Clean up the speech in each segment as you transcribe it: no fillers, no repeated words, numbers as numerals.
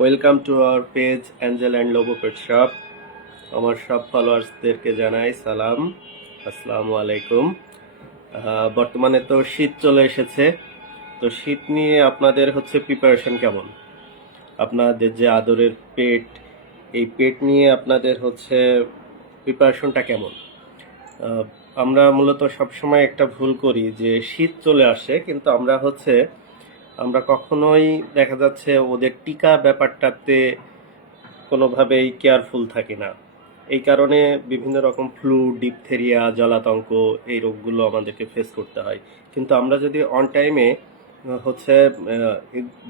Welcome to our page angel and logo pet shop. আমার সব ফলোয়ার্সদেরকে জানাই সালাম, আসসালামু আলাইকুম। বর্তমানে তো শীত চলে এসেছে, তো শীত নিয়ে আপনাদের প্রিপারেশন কেমন? আপনাদের যে আদরের পেট, এই পেট নিয়ে আপনাদের প্রিপারেশনটা কেমন? আহ, আমরা মূলত সবসময় একটা ভুল করি যে শীত চলে আসে, কিন্তু আমরা কখনোই দেখা যাচ্ছে ওদের টিকা ব্যাপারটাতে কোনোভাবেই কেয়ারফুল থাকি না। এই কারণে বিভিন্ন রকম ফ্লু, ডিপথেরিয়া, জলাতঙ্ক এই রোগগুলো আমাদেরকে ফেস করতে হয়। কিন্তু আমরা যদি অন টাইমে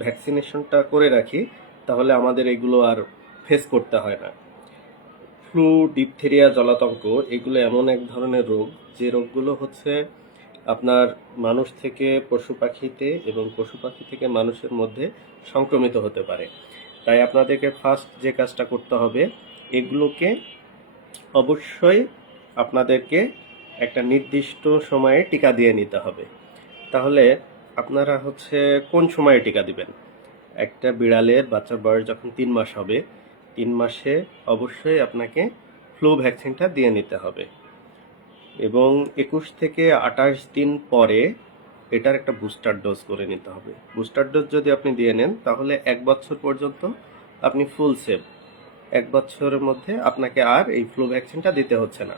ভ্যাকসিনেশনটা করে রাখি, তাহলে আমাদের এগুলো আর ফেস করতে হয় না। ফ্লু, ডিপথেরিয়া, জলাতঙ্ক এগুলো এমন এক ধরনের রোগ, যে রোগগুলো আপনার মানুষ থেকে পশু পাখিতে এবং পশু পাখি থেকে মানুষের মধ্যে সংক্রমিত হতে পারে। তাই আপনাদেরকে ফার্স্ট যে কাজটা করতে হবে, এগুলোকে অবশ্যই আপনাদেরকে একটা নির্দিষ্ট সময়ে টিকা দিয়ে নিতে হবে। তাহলে আপনারা কোন সময়ে টিকা দিবেন? একটা বিড়ালের বাচ্চার বয়স যখন 3 মাস হবে, 3 মাসে অবশ্যই আপনাকে ফ্লু ভ্যাকসিনটা দিয়ে নিতে হবে, এবং 21 থেকে 28 দিন পরে এটার একটা বুস্টার ডোজ করে নিতে হবে। বুস্টার ডোজ যদি আপনি দিয়ে নেন, তাহলে 1 বছর পর্যন্ত আপনি ফুল সেভ। 1 বছরের মধ্যে আপনাকে আর এই ফ্লু ভ্যাকসিনটা দিতে হচ্ছে না।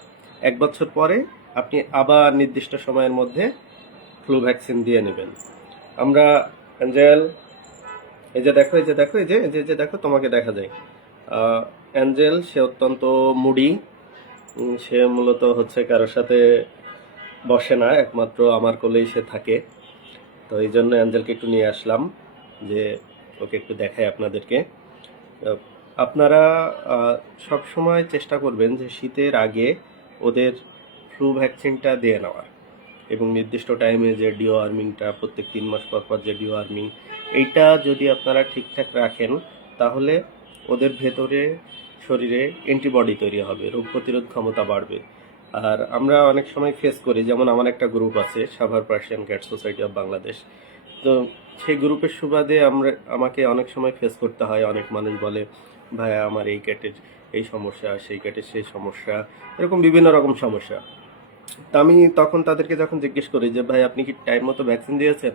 1 বছর পরে আপনি আবার নির্দিষ্ট সময়ের মধ্যে ফ্লু ভ্যাকসিন দিয়ে নেবেন। আমরা অ্যাঞ্জেল, এই যে দেখো, এই যে দেখো, এই যে দেখো, তোমাকে দেখা যায়। অ্যাঞ্জেল সে অত্যন্ত মুডি। সে মূলত কারোর সাথে বসে না, একমাত্র আমার কোলেই সে থাকে। তো এই জন্য অ্যাঞ্জেলকে একটু নিয়ে আসলাম, যে ওকে একটু দেখাই আপনাদেরকে। আপনারা সব সময় চেষ্টা করবেন যে শীতের আগে ওদের ফ্লু ভ্যাকসিনটা দিয়ে নেওয়ার, এবং নির্দিষ্ট টাইমে যে ডিওয়ার্মিংটা, প্রত্যেক 3 মাস পর পর যে ডিওয়ার্মিং, এইটা যদি আপনারা ঠিকঠাক রাখেন, তাহলে ওদের ভেতরে শরীরে অ্যান্টিবডি তৈরি হবে, রোগ প্রতিরোধ ক্ষমতা বাড়বে। আর আমরা অনেক সময় ফেস করি, যেমন আমার একটা গ্রুপ আছে, Savar Persian cat society of Bangladesh. তো সেই গ্রুপের সুবাদে আমাকে অনেক সময় ফেস করতে হয়। অনেক মানুষ বলে, ভাইয়া আমার এই ক্যাটের এই সমস্যা, সেই ক্যাটের সেই সমস্যা, এরকম বিভিন্ন রকম সমস্যা। তা আমি তখন তাদেরকে যখন জিজ্ঞেস করি যে ভাই আপনি কি টাইম মতো ভ্যাকসিন দিয়েছেন,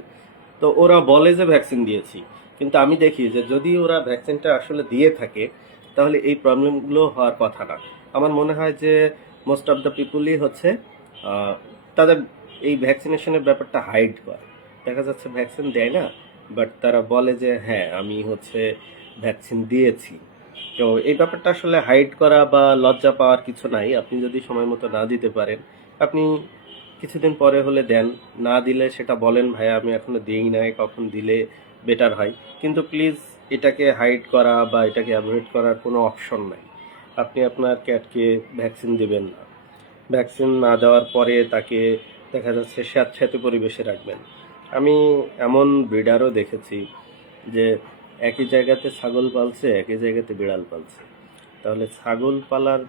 তো ওরা বলে যে ভ্যাকসিন দিয়েছি। কিন্তু আমি দেখি যে যদি ওরা ভ্যাকসিনটা আসলে দিয়ে থাকে, তাহলে এই প্রবলেমগুলো হওয়ার কথা না। আমার মনে হয় যে মোস্ট অফ দ্য পিপুলই আহ, তাদের এই ভ্যাকসিনেশনের ব্যাপারটা হাইড করে। দেখা যাচ্ছে ভ্যাকসিন দেয় না, বাট তারা বলে যে হ্যাঁ আমি ভ্যাকসিন দিয়েছি। তো এই ব্যাপারটা আসলে হাইড করা বা লজ্জা পাওয়ার কিছু নাই। আপনি যদি সময় মতো না দিতে পারেন, আপনি কিছুদিন পরে হলে দেন। না দিলে সেটা বলেন, ভাইয়া আমি এখনো দিই নাই, কখন দিলে বেটার হয়। কিন্তু প্লিজ এটাকে হাইড করা বা এটাকে অ্যাভয়েড করার কোনো অপশন নাই। আপনি আপনার ক্যাটকে ভ্যাকসিন দেবেন না। ভ্যাকসিন না দেওয়ার পরে তাকে দেখা যাচ্ছে স্যাঁতস্যাঁতে পরিবেশে রাখবেন। আমি এমন ব্রিডারও দেখেছি যে একই জায়গাতে ছাগল পালছে, একই জায়গাতে বিড়াল পালছে। তাহলে ছাগল পালার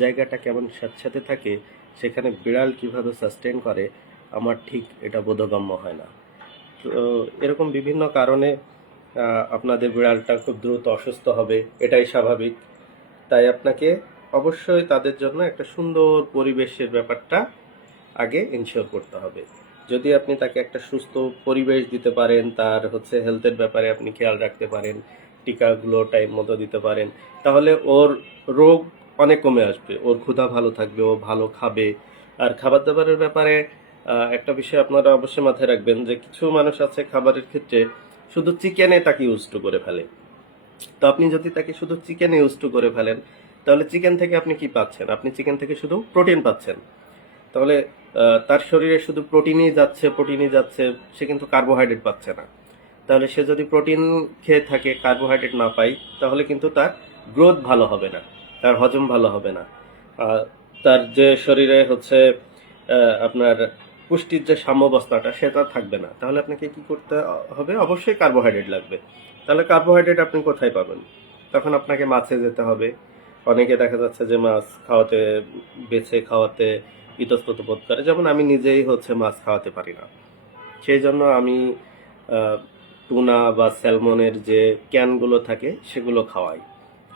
জায়গাটা কেমন স্যাঁতস্যাঁতে থাকে, সেখানে বিড়াল কিভাবে সাস্টেন করে, আমার ঠিক এটা বোধগম্য হয় না। তো এরকম বিভিন্ন কারণে আপনাদের বিড়ালটা খুব দ্রুত অসুস্থ হবে, এটাই স্বাভাবিক। তাই আপনাকে অবশ্যই তাদের জন্য একটা সুন্দর পরিবেশের ব্যাপারটা আগে ইনশিওর করতে হবে। যদি আপনি তাকে একটা সুস্থ পরিবেশ দিতে পারেন, তার হেলথের ব্যাপারে আপনি খেয়াল রাখতে পারেন, টিকাগুলো টাইম মতো দিতে পারেন, তাহলে ওর রোগ অনেক কমে আসবে, ওর ক্ষুধা ভালো থাকবে, ও ভালো খাবে। আর খাবার দাবারের ব্যাপারে একটা বিষয় আপনারা অবশ্যই মাথায় রাখবেন, যে কিছু মানুষ আছে খাবারের ক্ষেত্রে শুধু চিকেনে তাকে ইউজ টু করে ফেলে। তো আপনি যদি তাকে শুধু চিকেন ইউজ টু করে ফেলেন, তাহলে চিকেন থেকে আপনি কি পাচ্ছেন? আপনি চিকেন থেকে শুধু প্রোটিন পাচ্ছেন। তাহলে তার শরীরে শুধু প্রোটিনই যাচ্ছে, সে কিন্তু কার্বোহাইড্রেট পাচ্ছে না। তাহলে সে যদি প্রোটিন খেয়ে থাকে, কার্বোহাইড্রেট না পায়, তাহলে কিন্তু তার গ্রোথ ভালো হবে না, তার হজম ভালো হবে না। তার যে শরীরে আপনার পুষ্টির যে সাম্যাবস্থাটা, সেটা থাকবে না। তাহলে আপনাকে কি করতে হবে? অবশ্যই কার্বোহাইড্রেট লাগবে। তাহলে কার্বোহাইড্রেট আপনি কোথায় পাবেন? তখন আপনাকে মাছে যেতে হবে। অনেকে দেখা যাচ্ছে যে মাছ খাওয়াতে, বেছে খাওয়াতে ইতস্তত বোধ করে, যেমন আমি নিজেই মাছ খাওয়াতে পারি না। সেই জন্য আমি টুনা বা স্যালমনের যে ক্যানগুলো থাকে সেগুলো খাওয়াই।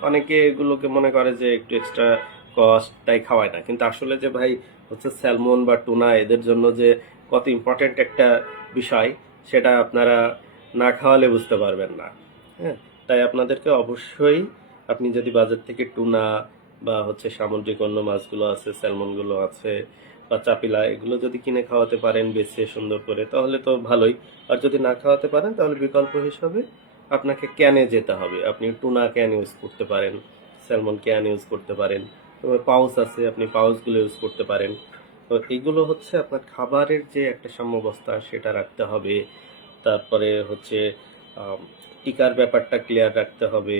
অনেকে এগুলোকে মনে করে যে একটু এক্সট্রা কস্ট, তাই খাওয়ায় না, কিন্তু আসলে যে ভাই হচ্ছে স্যালমন বা টুনা এদের জন্য যে কত ইম্পর্ট্যান্ট একটা বিষয়, সেটা আপনারা না খাওয়ালে বুঝতে পারবেন না। হ্যাঁ, তাই আপনাদেরকে অবশ্যই, আপনি যদি বাজার থেকে টুনা বা হচ্ছে সামুদ্রিক অন্য মাছগুলো আছে, স্যালমনগুলো আছে বা চাপিলা, এগুলো যদি কিনে খাওয়াতে পারেন বেছে সুন্দর করে, তাহলে তো ভালোই। আর যদি না খাওয়াতে পারেন তাহলে বিকল্প হিসাবে আপনাকে ক্যানে যেতে হবে। আপনি টুনা ক্যান ইউজ করতে পারেন, স্যালমন ক্যান ইউজ করতে পারেন, তবে পাউচ আছে, আপনি পাউচগুলো ইউজ করতে পারেন। তো এগুলো হচ্ছে আপনার খাবারের যে একটা সাম্যাবস্থা সেটা রাখতে হবে। তারপরে হচ্ছে আম, টিকার ব্যাপারটা ক্লিয়ার রাখতে হবে।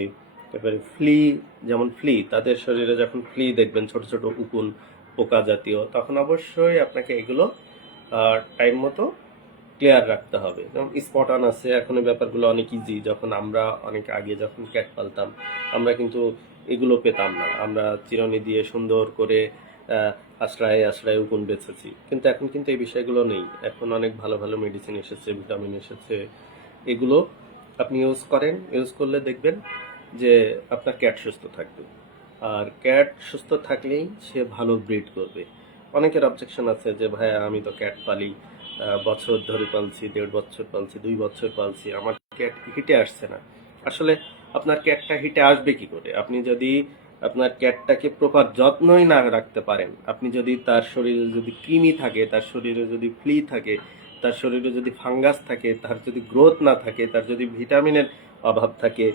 তারপরে যেমন তাদের শরীরে যখন দেখবেন ছোট ছোট উকুন, পোকা জাতীয়, তখন অবশ্যই আপনাকে এগুলো টাইম মতো ক্লিয়ার রাখতে হবে। যেমন স্পটান আছে, এখন এই ব্যাপারগুলো অনেক ইজি। যখন আমরা অনেক আগে যখন ক্যাট পালতাম, আমরা কিন্তু এগুলো পেতাম না। আমরা চিরুনি দিয়ে সুন্দর করে আশ্রয় আশ্রয় উকুন বেঁচেছি, কিন্তু এখন কিন্তু এই বিষয়গুলো নেই। এখন অনেক ভালো ভালো মেডিসিন এসেছে, ভিটামিন এসেছে। এগুলো আপনি ইউজ করলে দেখবেন যে আপনার ক্যাট সুস্থ থাকবে। আর ক্যাট সুস্থ থাকলেই সে ভালো ব্রিড করবে। অনেকের অবজেকশন আছে যে ভাইয়া আমি তো ক্যাট পালি, বছর ধরে পালছি, 1.5 বছর পালছি, 2 বছর পালছি, আমার ক্যাট হিটে আসছে না। আসলে আপনার ক্যাটটা হিটে আসবে কি করে? আপনি যদি আপনার ক্যাটটাকে প্রপার যত্নই না রাখতে পারেন, আপনি যদি তার শরীরে যদি কৃমি থাকে, তার শরীরে যদি থাকে, তার শরীরে যদি ফাঙ্গাস থাকে, তার যদি গ্রোথ না থাকে, তার যদি ভিটামিনের অভাব থাকে,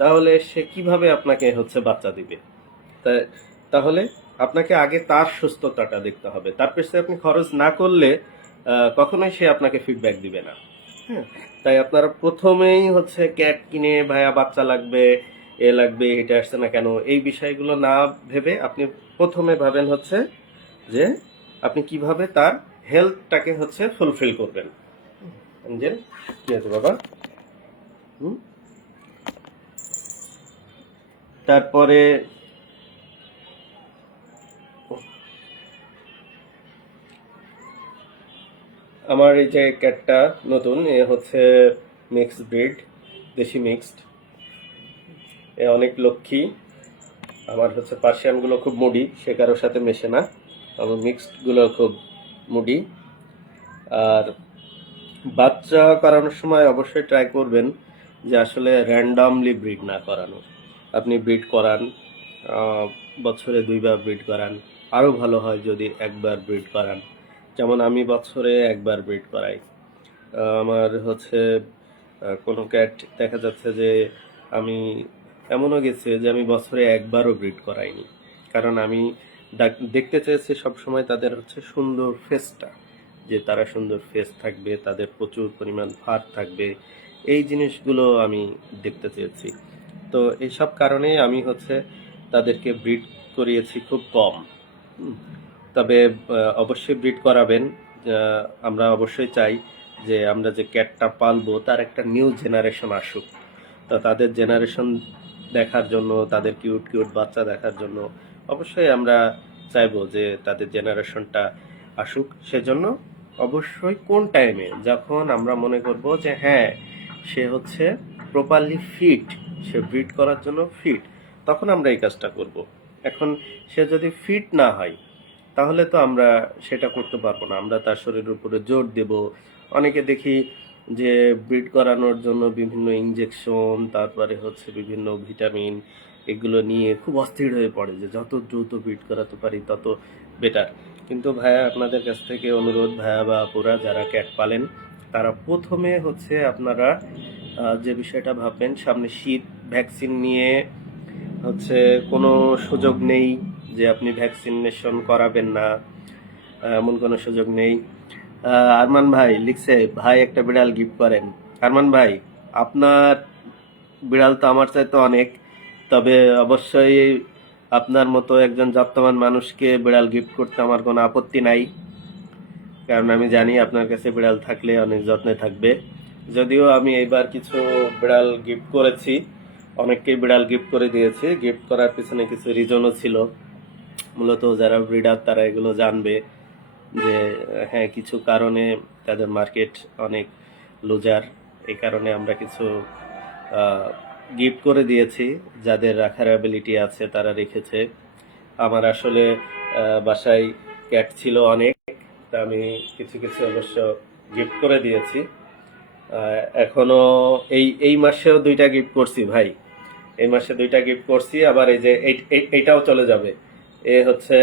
তাহলে সে কিভাবে আপনাকে হচ্ছে বাচ্চা দিবে? তা- তাহলে আপনাকে আগে তার সুস্থতাটা দেখতে হবে। তার পেছনে আপনি খরচ না করলে কখনোই সে আপনাকে ফিডব্যাক দিবে না। হ্যাঁ, তাই আপনারা প্রথমেই হচ্ছে ক্যাট কিনে ভাইয়া বাচ্চা লাগবে, এ লাগবে, এটা আসছে না কেন, এই বিষয়গুলো না ভেবে আপনি প্রথমে ভাবেন হচ্ছে যে আপনি কিভাবে তার হেলথটাকে হচ্ছে ফুলফিল করবেন। এঞ্জেল, কি আছে বাবা? হুম। তারপরে আমার এই যে ক্যাটটা নতুন, এ হচ্ছে মিক্সড ব্রিড, দেশি মিক্সড। এ অনেক লক্ষ্মী। আমার হচ্ছে পার্সিয়ানগুলো খুব মুডি, সে কারোর সাথে মেশে না। আমার মিক্সডগুলো খুব মুডি। আর বাচ্চা করানোর সময় অবশ্যই ট্রাই করবেন যে আসলে র্যান্ডামলি ব্রিড না করানো। আপনি ব্রিড করান, আহ, বছরে 2বার ব্রিড করান, আরও ভালো হয় যদি একবার ব্রিড করান। যেমন আমি বছরে একবার ব্রিড করাই। আমার হচ্ছে কোনো ক্যাট দেখা যাচ্ছে যে আমি এমনও গেছে যে আমি বছরে একবারও ব্রিড করাইনি, কারণ আমি দেখতে চেয়েছি সবসময় তাদের হচ্ছে সুন্দর ফেসটা, যে তারা সুন্দর ফেস থাকবে, তাদের প্রচুর পরিমাণ ফার থাকবে, এই জিনিসগুলো আমি দেখতে চেয়েছি। তো এইসব কারণে আমি হচ্ছে তাদেরকে ব্রিড করিয়েছি খুব কম। হুম। তবে অবশ্যই ব্রিড করাবেন। আমরা অবশ্যই চাই যে আমরা যে ক্যাটটা পালবো তার একটা নিউ জেনারেশন আসুক। তো তাদের জেনারেশন দেখার জন্য, তাদের কিউট কিউট বাচ্চা দেখার জন্য অবশ্যই আমরা চাইবো যে তাদের জেনারেশনটা আসুক। সেজন্য অবশ্যই কোন টাইমে, যখন আমরা মনে করব যে হ্যাঁ সে হচ্ছে প্রপারলি ফিট, সে ব্রিড করার জন্য ফিট, তখন আমরা এই কাজটা করব। এখন সে যদি ফিট না হয় তাহলে তো আমরা সেটা করতে পারবো না। আমরা তার শরীরের উপরে জোর দেব। অনেকে দেখি যে ব্রিড করানোর জন্য বিভিন্ন ইনজেকশন, তারপরে হচ্ছে বিভিন্ন ভিটামিন, এগুলো নিয়ে খুব অস্থির হয়ে পড়ে যে যত দ্রুত ব্রিড করাতে পারি তত বেটার। কিন্তু ভাইয়া আপনাদের কাছ থেকে অনুরোধ, ভাইয়া বা আপুরা যারা ক্যাট পালেন, তারা প্রথমে হচ্ছে আপনারা যে বিষয়টা ভাববেন, সামনে শীত, ভ্যাকসিন নিয়ে হচ্ছে কোনো সুযোগ নেই যে আপনি ভ্যাকসিনেশন করাবেন না, এমন কোনো সুযোগ নেই। আরমান ভাই লিখছে ভাই একটা বিড়াল গিফট করেন। আরমান ভাই, আপনার বিড়াল তো আমার চাইতে অনেক, তবে অবশ্যই আপনার মতো একজন যত্নবান মানুষকে বিড়াল গিফট করতে আমার কোনো আপত্তি নাই, কারণ আমি জানি আপনার কাছে বিড়াল থাকলে অনেক যত্নে থাকবে। যদিও আমি এইবার কিছু বিড়াল গিফট করেছি, অনেককেই বিড়াল গিফট করে দিয়েছি। গিফট করার পিছনে কিছু রিজনও ছিল। মূলত যারা ব্রিডার তারা এগুলো জানবে যে হ্যাঁ কিছু কারণে তাদের মার্কেট অনেক লুজার, এই কারণে আমরা কিছু গিফট করে দিয়েছি। যাদের রাখার অ্যাবিলিটি আছে তারা রেখেছে। আমার আসলে বাসায় ক্যাট ছিল অনেক, তা আমি কিছু কিছু অবশ্য গিফট করে দিয়েছি। এখনো এই এই মাসেও 2টা গিফট করছি ভাই। এই মাসে 2টা গিফট করছি, আবার এই যে এইটাও চলে যাবে। এ হচ্ছে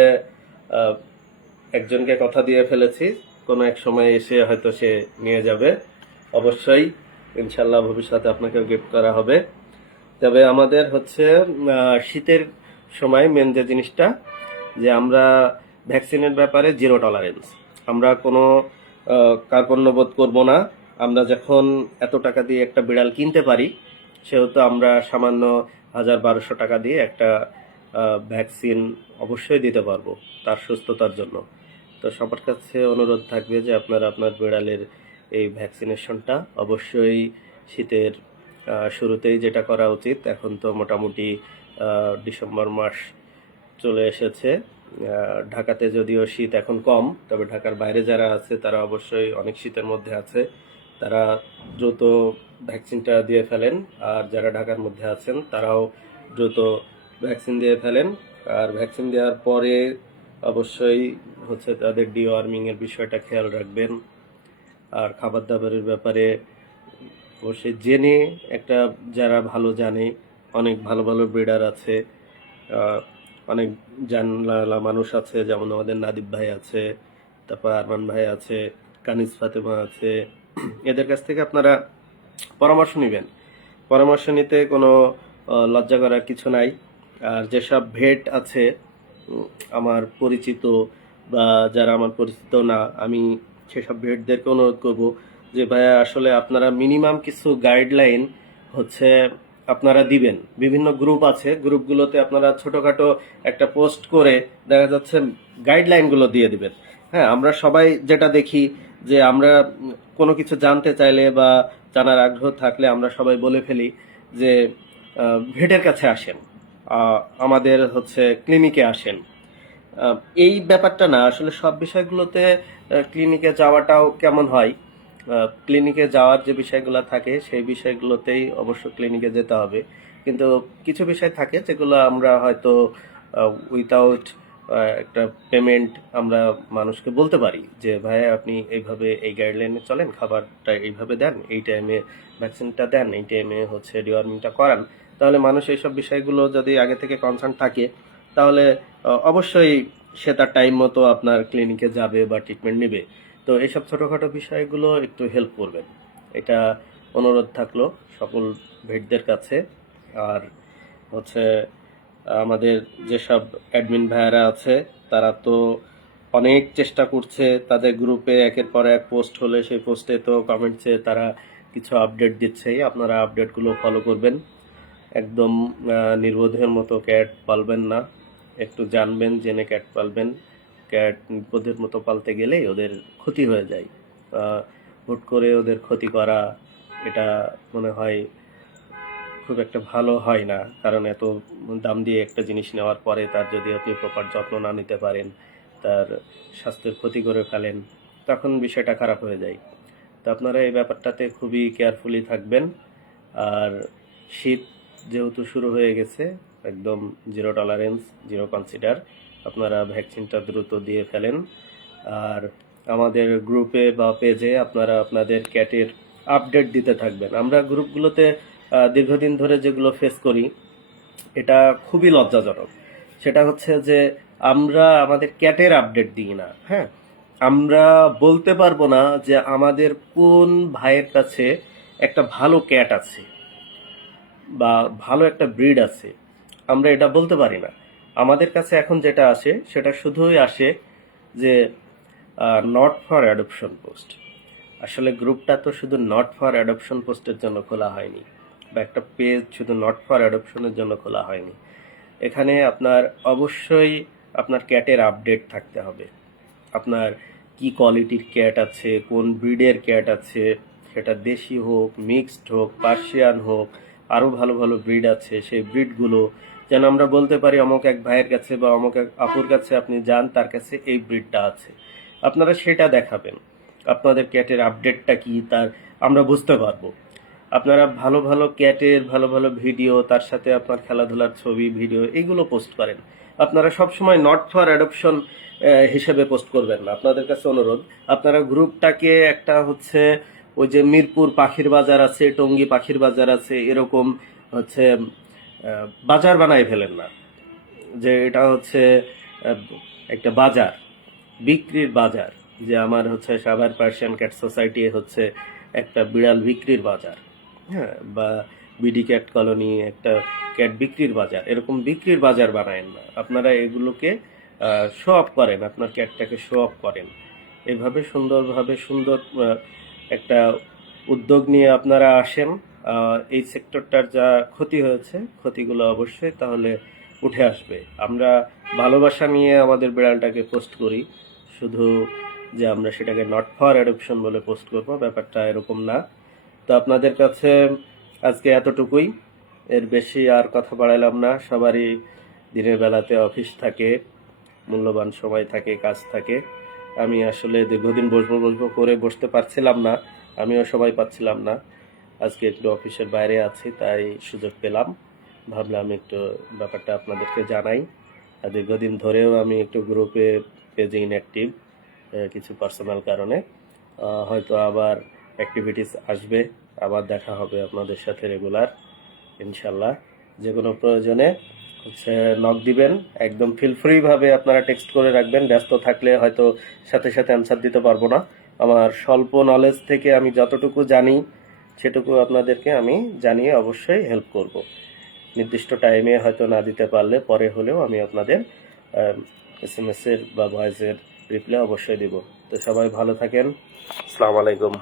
আহ, একজনকে কথা দিয়ে ফেলেছি, কোনো এক সময় এসে হয়তো সে নিয়ে যাবে। অবশ্যই ইনশাল্লাহ ভবিষ্যতে আপনাকেও গিফট করা হবে। তবে আমাদের হচ্ছে শীতের সময় মেন যে জিনিসটা, যে আমরা ভ্যাকসিনের ব্যাপারে জিরো টলারেন্স। আমরা কোনো কার্পণ্যবোধ করব না। আমরা যখন এত টাকা দিয়ে একটা বিড়াল কিনতে পারি, সেহেতু আমরা সামান্য 1,000-1,200 টাকা দিয়ে একটা ভ্যাকসিন অবশ্যই দিতে পারবো তার সুস্থতার জন্য। তো সবার কাছে অনুরোধ থাকবে যে আপনারা আপনার বিড়ালের এই ভ্যাকসিনেশনটা অবশ্যই শীতের শুরুতেই যেটা করা উচিত। এখন তো মোটামুটি ডিসেম্বর মাস চলে এসেছে। ঢাকাতে যদিও শীত এখন কম, তবে ঢাকার বাইরে যারা আছে তারা অবশ্যই অনেক শীতের মধ্যে আছে। তারা দ্রুত ভ্যাকসিনটা দিয়ে ফেলেন, আর যারা ঢাকার মধ্যে আছেন তারাও দ্রুত ভ্যাকসিন দিয়ে ফেলেন। আর ভ্যাকসিন দেওয়ার পরে অবশ্যই হচ্ছে তাদের ডিওয়ার্মিং এর বিষয়টা খেয়াল রাখবেন। আর খাবার দাবারের ব্যাপারে অবশ্যই জেনে একটা, যারা ভালো জানে, অনেক ভালো ভালো ব্রিডার আছে, অনেক জানলা মানুষ আছে, যেমন আমাদের নাদিব ভাই আছে, তারপর আরমান ভাই আছে, কানিজ ফাতেমা আছে। এদের কাছ থেকে আপনারা পরামর্শ নেবেন। পরামর্শ নিতে কোনো লজ্জা করার কিছু নাই। আর যেসব ভেট আছে আমার পরিচিত, বা যারা আমার পরিচিত না, আমি সেসব ভেটদেরকে অনুরোধ করব যে ভাইয়া আসলে আপনারা মিনিমাম কিছু গাইডলাইন হচ্ছে আপনারা দিবেন। বিভিন্ন গ্রুপ আছে, গ্রুপগুলোতে আপনারা ছোটখাটো একটা পোস্ট করে দেখা যাচ্ছে গাইডলাইনগুলো দিয়ে দিবেন। হ্যাঁ, আমরা সবাই যেটা দেখি যে আমরা কোনো কিছু জানতে চাইলে বা জানার আগ্রহ থাকলে আমরা সবাই বলে ফেলি যে ভেটের কাছে আসেন, আমাদের হচ্ছে ক্লিনিকে আসেন। এই ব্যাপারটা না, আসলে সব বিষয়গুলোতে ক্লিনিকে যাওয়াটাও কেমন হয়। ক্লিনিকে যাওয়ার যে বিষয়গুলো থাকে সেই বিষয়গুলোতেই অবশ্য ক্লিনিকে যেতে হবে, কিন্তু কিছু বিষয় থাকে যেগুলো আমরা হয়তো উইথাউট একটা পেমেন্ট আমরা মানুষকে বলতে পারি যে ভাই আপনি এইভাবে এই গাইডলাইনে চলেন, খাবারটা এইভাবে দেন, এই টাইমে ভ্যাকসিনটা দেন, এই টাইমে হচ্ছে ডিওয়ার্মিংটা করান। তাহলে মানুষ এইসব বিষয়গুলো যদি আগে থেকে কনসার্ন থাকে, তাহলে অবশ্যই সে তার টাইম মতো আপনার ক্লিনিকে যাবে বা ট্রিটমেন্ট নেবে। তো এইসব ছোটোখাটো বিষয়গুলো একটু হেল্প করবেন, এটা অনুরোধ থাকলো সকল ভেটদের কাছে। আর হচ্ছে আমাদের যেসব অ্যাডমিন ভাইয়ারা আছে তারা তো অনেক চেষ্টা করছে, তাদের গ্রুপে একের পর এক পোস্ট হলে সেই পোস্টে তো কমেন্টসে তারা কিছু আপডেট দিচ্ছেই। আপনারা আপডেটগুলো ফলো করবেন। একদম নির্বোধের মতো ক্যাট পালবেন না, একটু জানবেন, জেনে ক্যাট পালবেন। ক্যাট নির্বোধের মতো পালতে গেলেই ওদের ক্ষতি হয়ে যায়। হুট করে ওদের ক্ষতি করা, এটা মনে হয় খুব একটা ভালো হয় না। কারণ এত দাম দিয়ে একটা জিনিস নেওয়ার পরে তার যদি আপনি প্রপার যত্ন না নিতে পারেন, তার স্বাস্থ্যের ক্ষতি করে ফেলেন, তখন বিষয়টা খারাপ হয়ে যায়। তো আপনারা এই ব্যাপারটাতে খুবই কেয়ারফুলি থাকবেন। আর শীত যেহেতু শুরু হয়ে গেছে, একদম জিরো টলারেন্স, জিরো কনসিডার। আপনারা ভ্যাকসিনটা দ্রুত দিয়ে ফেলেন। আর আমাদের গ্রুপে বা পেজে আপনারা আপনাদের ক্যাটের আপডেট দিতে থাকবেন। আমরা গ্রুপগুলোতে দীর্ঘদিন ধরে যেগুলো ফেস করি, এটা খুবই লজ্জাজনক। সেটা হচ্ছে যে আমরা আমাদের ক্যাটের আপডেট দিই না। হ্যাঁ, আমরা বলতে পারবো না যে আমাদের কোন ভাইয়ের কাছে একটা ভালো ক্যাট আছে বা ভালো একটা ব্রিড আছে, আমরা এটা বলতে পারি না। আমাদের কাছে এখন যেটা আসে সেটা শুধুই আসে যে নট ফর অ্যাডপশন পোস্ট। আসলে গ্রুপটা তো শুধু নট ফর অ্যাডপশন পোস্টের জন্য খোলা হয়নি, বা একটা পেজ শুধু নট ফর অ্যাডপশনের জন্য খোলা হয়নি। এখানে আপনার অবশ্যই আপনার ক্যাটের আপডেট থাকতে হবে। আপনার কি কোয়ালিটির ক্যাট আছে, কোন ব্রিডের ক্যাট আছে, সেটা দেশি হোক, মিক্সড হোক, পার্সিয়ান হোক, আরও ভালো ভালো ব্রিড আছে, সেই ব্রিডগুলো যেন আমরা বলতে পারি অমুক এক ভাইয়ের কাছে বা অমুক এক আপুর কাছে আপনি যান, তার কাছে এই ব্রিডটা আছে। আপনারা সেটা দেখাবেন, আপনাদের ক্যাটের আপডেটটা কি তার আমরা বুঝতে পারবো। আপনারা ভালো ভালো ক্যাটের ভালো ভালো ভিডিও, তার সাথে আপনার খেলাধুলার ছবি ভিডিও এগুলো পোস্ট করেন। আপনারা সবসময় নট ফর অ্যাডপশন হিসেবে পোস্ট করবেন না। আপনাদের কাছে অনুরোধ, আপনারা গ্রুপটাকে একটা হচ্ছে ওই যে মিরপুর পাখির বাজার আছে, টঙ্গী পাখির বাজার আছে, এরকম হচ্ছে বাজার বানায় ফেলেন না, যে এটা হচ্ছে আহ, একটা বাজার, বিক্রির বাজার, যে আমার হচ্ছে সাভার পার্সিয়ান ক্যাট সোসাইটি হচ্ছে একটা বিড়াল বিক্রির বাজার, হ্যাঁ, বা বিডি ক্যাট কলোনি একটা ক্যাট বিক্রির বাজার, এরকম বিক্রির বাজার বানায়েন না। আপনারা এগুলোকে শো অফ করেন, আপনার ক্যাটটাকে শো অফ করেন। এভাবে সুন্দরভাবে সুন্দর একটা উদ্যোগ নিয়ে আপনারা আসেন। এই সেক্টরটার যা ক্ষতি হয়েছে, ক্ষতিগুলো অবশ্যই তাহলে উঠে আসবে। আমরা ভালোবাসা নিয়ে আমাদের বিড়ালটাকে পোস্ট করি, শুধু যে আমরা সেটাকে নট ফর অ্যাডপশন বলে পোস্ট করব, ব্যাপারটা এরকম না। তো আপনাদের কাছে আজকে এতটুকুই, এর বেশি আর কথা বাড়াইলাম না। সবারই দিনের বেলাতে অফিস থাকে, মূল্যবান সময় থাকে, কাজ থাকে। আমি আসলে দীর্ঘদিন বসবো বসবো করে বসতে পারছিলাম না, আমিও সময় পাচ্ছিলাম না। আজকে একটু অফিসের বাইরে আছি, তাই সুযোগ পেলাম, ভাবলাম একটু ব্যাপারটা আপনাদেরকে জানাই। আর দীর্ঘদিন ধরেও আমি একটু গ্রুপে পেজে ইনঅ্যাক্টিভ, কিছু পার্সোনাল কারণে। হয়তো আবার অ্যাক্টিভিটিস আসবে, আবার দেখা হবে আপনাদের সাথে রেগুলার ইনশাল্লাহ। যে কোনো প্রয়োজনে হচ্ছে নক দিবেন, একদম ফিল ফ্রি ভাবে আপনারা টেক্সট করে রাখবেন। ব্যস্ত থাকলে হয়তো সাথে সাথে অ্যান্সার দিতে পারবো না। আমার স্বল্প নলেজ থেকে আমি যতটুকু জানি সেটুকু আপনাদেরকে আমি জানিয়ে অবশ্যই হেল্প করব। নির্দিষ্ট টাইমে হয়তো না দিতে পারলে পরে হলেও আমি আপনাদের SMS এর বা ভয়েসের রিপ্লাই অবশ্যই দিব। তো সবাই ভালো থাকেন। আসসালামু আলাইকুম।